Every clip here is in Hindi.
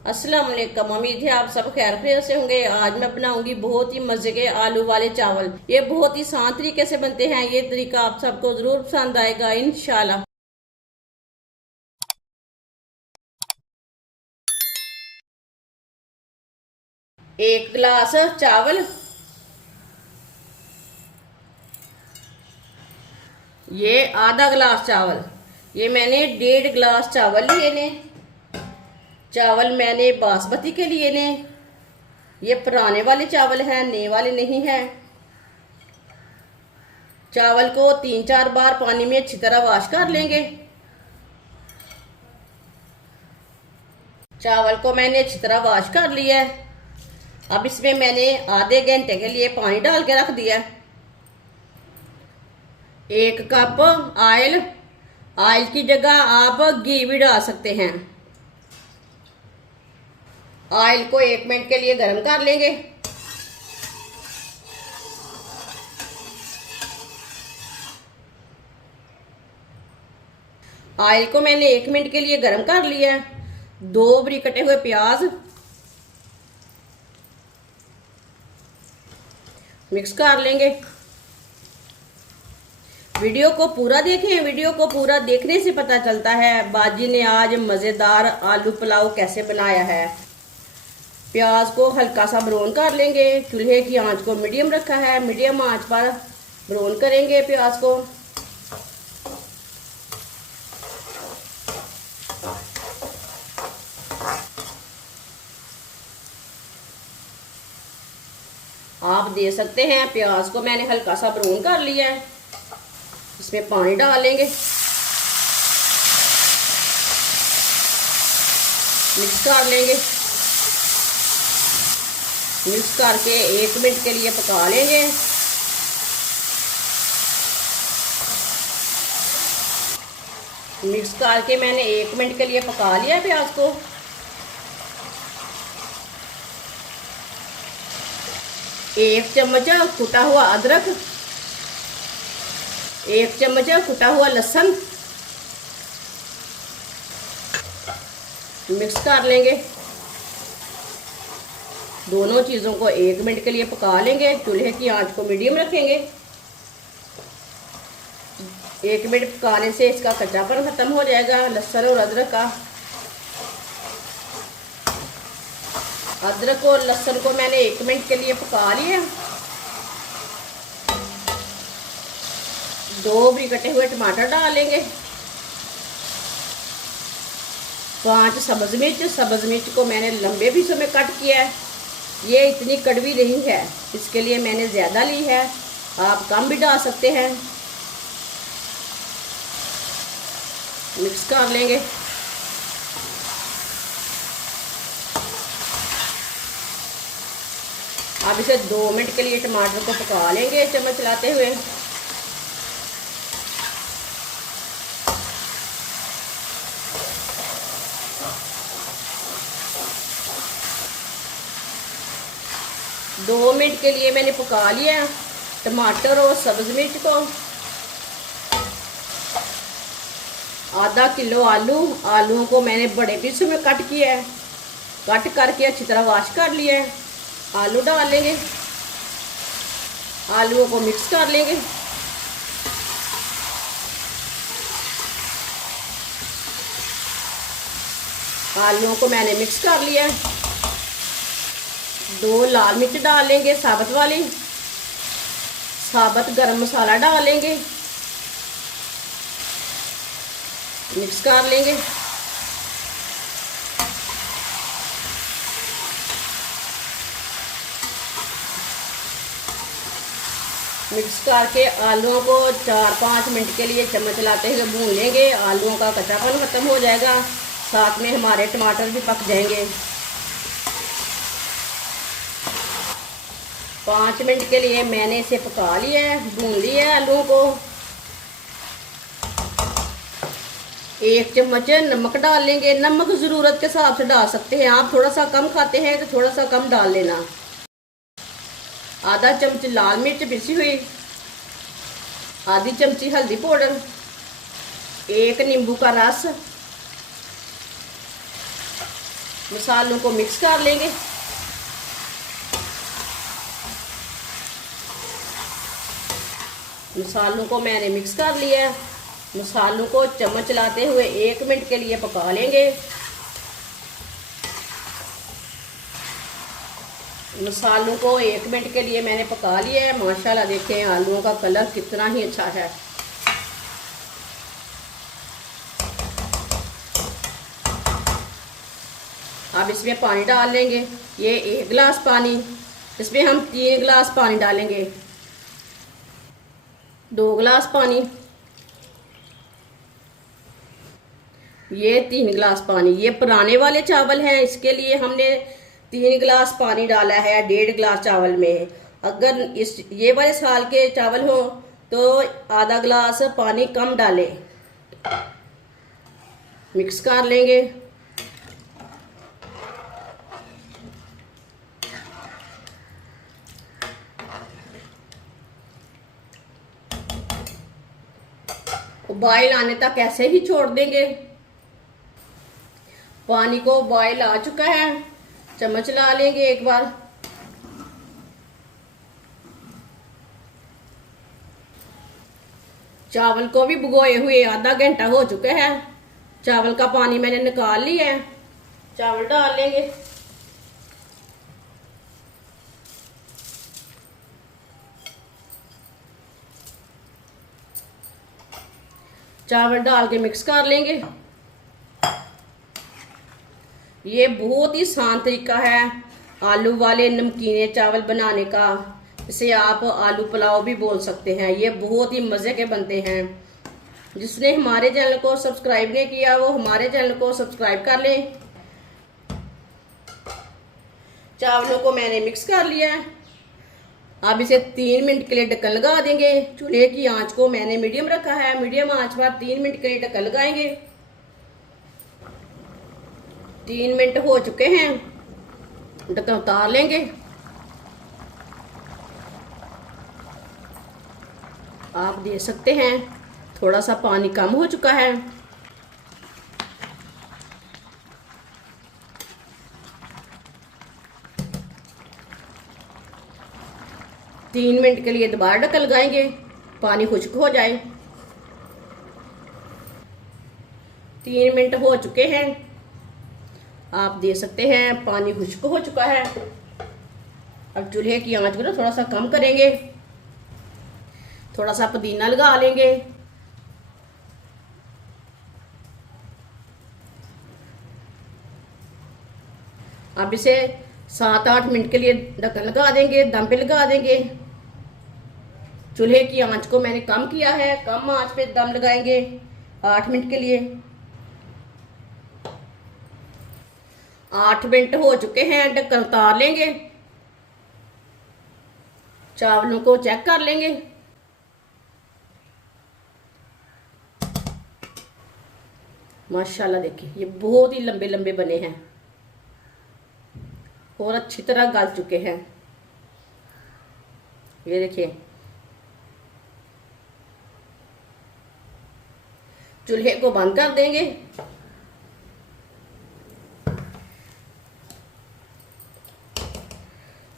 अस्सलाम वालेकुम। उम्मीद है आप सब खैर खैरियत से होंगे। आज मैं बनाऊंगी बहुत ही मजे के आलू वाले चावल। ये बहुत ही आसान तरीके से बनते हैं। ये तरीका आप सबको जरूर पसंद आएगा इंशाल्लाह। एक गिलास चावल, ये आधा गिलास चावल, ये मैंने 1.5 गिलास चावल लिए ने। चावल मैंने बासमती के लिए ने। ये पुराने वाले चावल हैं, नए वाले नहीं हैं। चावल को 3-4 बार पानी में अच्छी तरह वॉश कर लेंगे। चावल को मैंने अच्छी तरह वॉश कर लिया है। अब इसमें मैंने आधे घंटे के लिए पानी डाल के रख दिया है। 1 कप ऑयल, ऑयल की जगह आप घी भी डाल सकते हैं। ऑयल को 1 मिनट के लिए गर्म कर लेंगे। ऑयल को मैंने 1 मिनट के लिए गर्म कर लिया है। 2 बारीक कटे हुए प्याज मिक्स कर लेंगे। वीडियो को पूरा देखें। वीडियो को पूरा देखने से पता चलता है बाजी ने आज मज़ेदार आलू पुलाव कैसे बनाया है। प्याज को हल्का सा ब्राउन कर लेंगे। चूल्हे की आंच को मीडियम रखा है। मीडियम आंच पर ब्राउन करेंगे प्याज को। आप दे सकते हैं प्याज को मैंने हल्का सा ब्राउन कर लिया है। इसमें पानी डालेंगे, मिक्स कर लेंगे। मिक्स करके 1 मिनट के लिए पका लेंगे। मिक्स करके मैंने 1 मिनट के लिए पका लिया प्याज को। 1 चम्मच कुटा हुआ अदरक, 1 चम्मच कुटा हुआ लहसुन मिक्स कर लेंगे। दोनों चीज़ों को 1 मिनट के लिए पका लेंगे। चूल्हे की आंच को मीडियम रखेंगे। 1 मिनट पकाने से इसका कच्चापन खत्म हो जाएगा लहसुन और अदरक का। अदरक और लहसुन को मैंने 1 मिनट के लिए पका लिया। 2 बारीक कटे हुए टमाटर डालेंगे। 5 सब्ज मिर्च, सब्ज मिर्च को मैंने लंबे पीसों में कट किया है। ये इतनी कड़वी नहीं है, इसके लिए मैंने ज़्यादा ली है। आप कम भी डाल सकते हैं। मिक्स कर लेंगे। अब इसे 2 मिनट के लिए टमाटर को पका लेंगे चम्मच चलाते हुए। दो मिनट के लिए मैंने पका लिया टमाटर और सब्ज मिर्च को। आधा किलो आलूओं को मैंने बड़े पीसों में कट किया है। कट करके अच्छी तरह वॉश कर लिया है। आलू डाल लेंगे। आलूओं को मिक्स कर लेंगे। आलूओं को मैंने मिक्स कर लिया है। 2 लाल मिर्च डाल लेंगे साबुत वाली। साबुत गरम मसाला डाल लेंगे। मिक्स कर लेंगे। मिक्स करके आलूओं को 4-5 मिनट के लिए चम्मच चलाते हुए भून लेंगे। आलूओं का कच्चापन खत्म हो जाएगा, साथ में हमारे टमाटर भी पक जाएंगे। 5 मिनट के लिए मैंने इसे पका लिया है, भून लिया है आलूओं को। 1 चम्मच नमक डाल लेंगे। नमक ज़रूरत के हिसाब से डाल सकते हैं। आप थोड़ा सा कम खाते हैं तो थोड़ा सा कम डाल लेना। आधा चम्मच लाल मिर्च पिसी हुई, आधी चमची हल्दी पाउडर, 1 नींबू का रस, मसालों को मिक्स कर लेंगे। मसालों को मैंने मिक्स कर लिया है। मसालों को चम्मच चलाते हुए 1 मिनट के लिए पका लेंगे। मसालों को 1 मिनट के लिए मैंने पका लिया है। माशाल्लाह देखें आलूओं का कलर कितना ही अच्छा है। अब इसमें पानी डाल लेंगे। ये 1 गिलास पानी, इसमें हम 3 गिलास पानी डालेंगे। 2 गिलास पानी, ये 3 गिलास पानी। ये पुराने वाले चावल हैं, इसके लिए हमने 3 गिलास पानी डाला है 1.5 गिलास चावल में। अगर ये वाले साल के चावल हो तो आधा गिलास पानी कम डालें। मिक्स कर लेंगे। बॉयल आने तक ऐसे ही छोड़ देंगे। पानी को बॉयल आ चुका है, चम्मच ला लेंगे एक बार। चावल को भी भिगोए हुए आधा घंटा हो चुका है। चावल का पानी मैंने निकाल लिया है। चावल डाल लेंगे। चावल डाल के मिक्स कर लेंगे। ये बहुत ही आसान तरीका है आलू वाले नमकीने चावल बनाने का। इसे आप आलू पुलाव भी बोल सकते हैं। ये बहुत ही मज़े के बनते हैं। जिसने हमारे चैनल को सब्सक्राइब नहीं किया वो हमारे चैनल को सब्सक्राइब कर लें। चावलों को मैंने मिक्स कर लिया है। अब इसे 3 मिनट के लिए ढक्कन लगा देंगे। चूल्हे की आंच को मैंने मीडियम रखा है। मीडियम आंच पर 3 मिनट के लिए ढक्कन लगाएंगे। 3 मिनट हो चुके हैं, ढक्कन उतार लेंगे। आप देख सकते हैं थोड़ा सा पानी कम हो चुका है। तीन मिनट के लिए दोबारा ढक्कन लगाएंगे, पानी खुश्क हो जाए। 3 मिनट हो चुके हैं, आप देख सकते हैं पानी खुश्क हो चुका है। अब चूल्हे की आंच को ना थोड़ा सा कम करेंगे। थोड़ा सा पुदीना लगा लेंगे। अब इसे 7-8 मिनट के लिए ढक्कन लगा देंगे, दम पे लगा देंगे। चूल्हे की आंच को मैंने कम किया है, कम आंच पे दम लगाएंगे 8 मिनट के लिए। 8 मिनट हो चुके हैं, ढक्कन उतार लेंगे। चावलों को चेक कर लेंगे। माशाल्लाह देखिए ये बहुत ही लंबे लंबे बने हैं और अच्छी तरह गल चुके हैं। ये देखिए चूल्हे को बंद कर देंगे।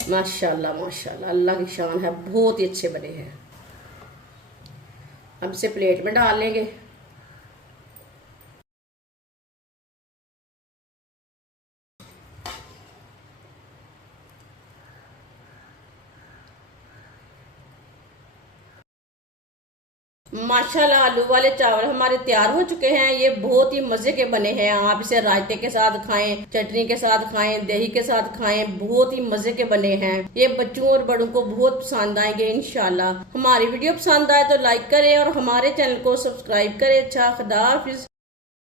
माशाल्लाह माशाल्लाह अल्लाह की शान है, बहुत ही अच्छे बने हैं। अब इसे प्लेट में डाल लेंगे। माशाल्लाह आलू वाले चावल हमारे तैयार हो चुके हैं। ये बहुत ही मजे के बने हैं। आप इसे रायते के साथ खाएं, चटनी के साथ खाएं, दही के साथ खाएं, बहुत ही मजे के बने हैं। ये बच्चों और बड़ों को बहुत पसंद आएंगे इंशाल्लाह। हमारी वीडियो पसंद आए तो लाइक करें और हमारे चैनल को सब्सक्राइब करें। अच्छा, खुदा हाफिज।